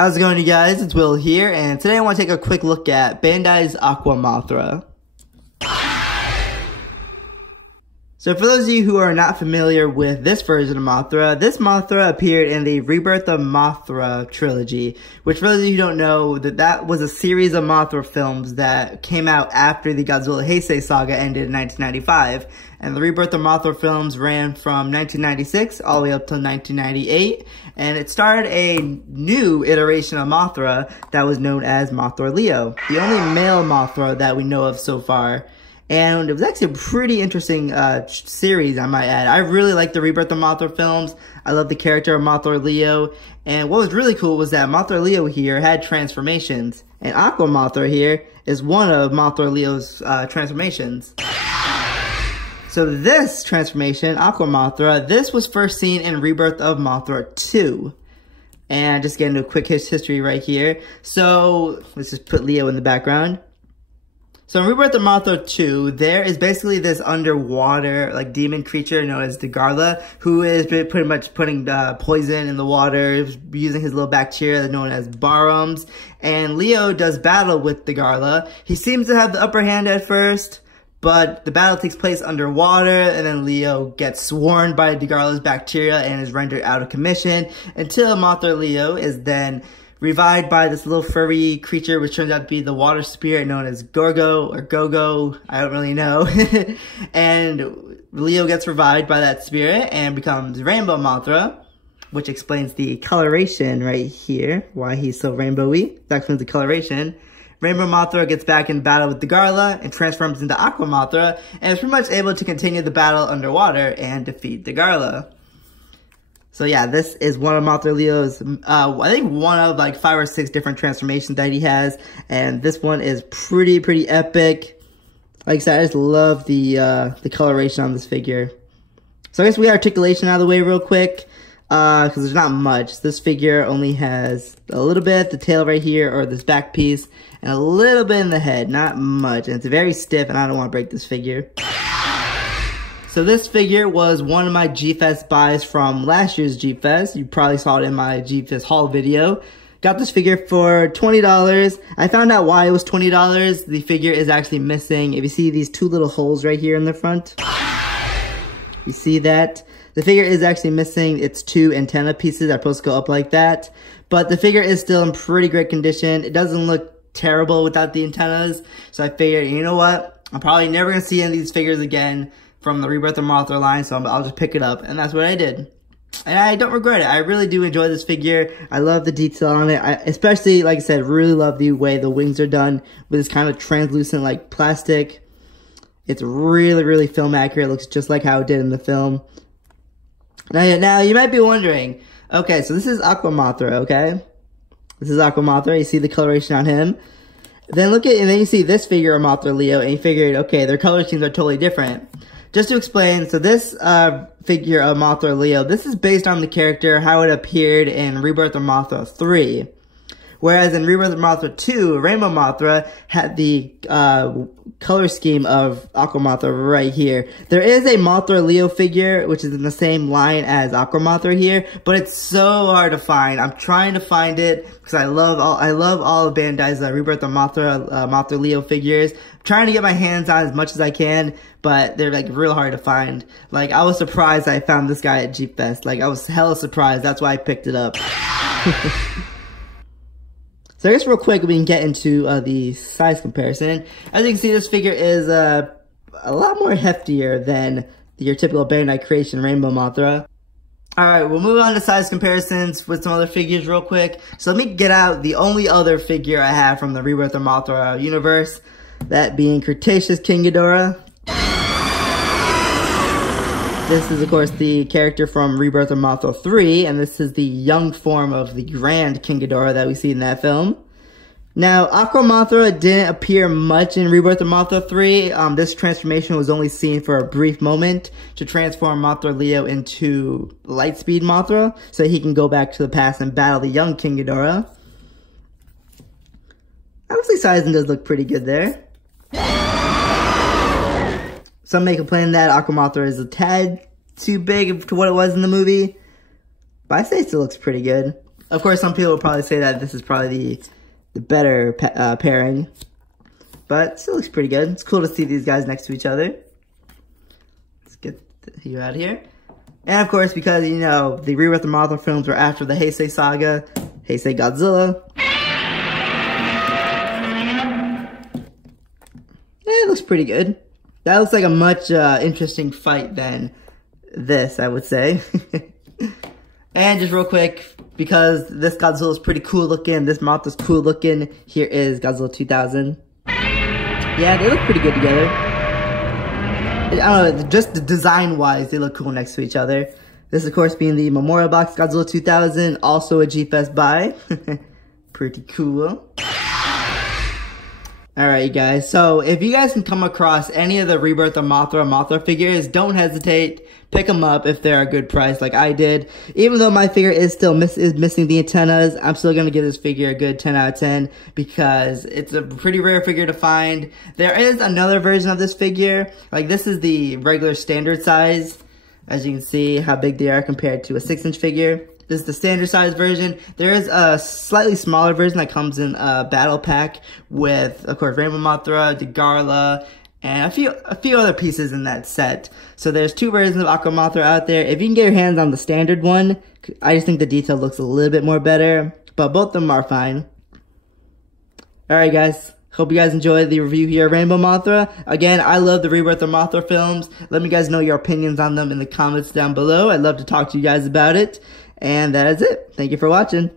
How's it going, you guys? It's Will here, and today I want to take a quick look at Bandai's Aqua Mothra. So for those of you who are not familiar with this version of Mothra, this Mothra appeared in the Rebirth of Mothra trilogy, which for those of you who don't know, that was a series of Mothra films that came out after the Godzilla Heisei saga ended in 1995. And the Rebirth of Mothra films ran from 1996 all the way up to 1998, and it starred a new iteration of Mothra that was known as Mothra Leo, the only male Mothra that we know of so far. And it was actually a pretty interesting series, I might add. I really like the Rebirth of Mothra films. I love the character of Mothra Leo. And what was really cool was that Mothra Leo here had transformations. And Aqua Mothra here is one of Mothra Leo's transformations. So this transformation, Aqua Mothra, this was first seen in Rebirth of Mothra 2. And just get into a quick history right here. So let's just put Leo in the background. So in Rebirth of Mothra 2, there is basically this underwater, like, demon creature known as the Garla, who is pretty much putting poison in the water, using his little bacteria known as barums. And Leo does battle with the Garla. He seems to have the upper hand at first, but the battle takes place underwater, and then Leo gets swarmed by the Garla's bacteria and is rendered out of commission, until Mothra Leo is then revived by this little furry creature, which turns out to be the water spirit known as Gorgo or Gogo. I don't really know. And Leo gets revived by that spirit and becomes Rainbow Mothra, which explains the coloration right here, why he's so rainbowy. That explains the coloration. Rainbow Mothra gets back in battle with the Garla and transforms into Aqua Mothra, and is pretty much able to continue the battle underwater and defeat the Garla. So yeah, this is one of Mothra Leo's, I think one of like 5 or 6 different transformations that he has. And this one is pretty epic. Like I said, I just love the coloration on this figure. So I guess we got articulation out of the way real quick, because there's not much. This figure only has a little bit, the tail right here, or this back piece, and a little bit in the head, not much. And it's very stiff, and I don't want to break this figure. So this figure was one of my G-Fest buys from last year's G-Fest. You probably saw it in my G-Fest haul video. Got this figure for $20. I found out why it was $20. The figure is actually missing. If you see these 2 little holes right here in the front, you see that? The figure is actually missing its 2 antenna pieces that are supposed to go up like that. But the figure is still in pretty great condition. It doesn't look terrible without the antennas. So I figured, you know what? I'm probably never going to see any of these figures again from the Rebirth of Mothra line, so I'll just pick it up, and that's what I did. And I don't regret it. I really do enjoy this figure. I love the detail on it. I especially, like I said, really love the way the wings are done with this kind of translucent, like, plastic. It's really film accurate. It looks just like how it did in the film. Now you might be wondering, okay, so this is Aqua Mothra, okay? This is Aqua Mothra. You see the coloration on him. Then then you see this figure of Mothra Leo, and you figured, okay, their color schemes are totally different. Just to explain, so this figure of Mothra Leo, this is based on the character, how it appeared in Rebirth of Mothra 3. Whereas in Rebirth of Mothra 2, Rainbow Mothra had the color scheme of Aqua Mothra right here. There is a Mothra Leo figure, which is in the same line as Aqua Mothra here, but it's so hard to find. I'm trying to find it, because I love all of Bandai's Rebirth of Mothra Leo figures. I'm trying to get my hands on as much as I can, but they're like real hard to find. Like, I was surprised I found this guy at Jeep Fest. Like, I was hella surprised. That's why I picked it up. So I guess real quick we can get into the size comparison. As you can see, this figure is a lot more heftier than your typical Bandai creation Rainbow Mothra. Alright, we'll move on to size comparisons with some other figures real quick. So let me get out the only other figure I have from the Rebirth of Mothra universe, that being Cretaceous King Ghidorah. This is, of course, the character from Rebirth of Mothra 3, and this is the young form of the Grand King Ghidorah that we see in that film. Now, Aqua Mothra didn't appear much in Rebirth of Mothra 3. This transformation was only seen for a brief moment to transform Mothra Leo into Lightspeed Mothra, so he can go back to the past and battle the young King Ghidorah. Obviously, sizing does look pretty good there. Some may complain that Aqua Mothra is a tad too big to what it was in the movie, but I say it still looks pretty good. Of course, some people will probably say that this is probably the better pairing. But it still looks pretty good. It's cool to see these guys next to each other. Let's get you out of here. And of course, because, you know, the Rebirth of Mothra films were after the Heisei saga, Heisei Godzilla. It looks pretty good. That looks like a much interesting fight than this, I would say. And just real quick, because this Godzilla is pretty cool looking, this Mothra's cool looking, here is Godzilla 2000. Yeah, they look pretty good together. I don't know, just design-wise, they look cool next to each other. This, of course, being the Memorial Box Godzilla 2000, also a G-Fest buy. Pretty cool. Alright, you guys, so if you guys can come across any of the Rebirth of Mothra figures, don't hesitate. Pick them up if they're a good price like I did. Even though my figure is still missing the antennas, I'm still going to give this figure a good 10 out of 10 because it's a pretty rare figure to find. There is another version of this figure. Like, this is the regular standard size. As you can see how big they are compared to a 6-inch figure. This is the standard size version. There is a slightly smaller version that comes in a battle pack with, of course, Rainbow Mothra, Degarla, and a few other pieces in that set. So there's 2 versions of Aqua Mothra out there. If you can get your hands on the standard one, I just think the detail looks a little bit more better, but both of them are fine. Alright guys, hope you guys enjoyed the review here of Rainbow Mothra. Again, I love the Rebirth of Mothra films. Let me guys know your opinions on them in the comments down below. I'd love to talk to you guys about it. And that is it. Thank you for watching.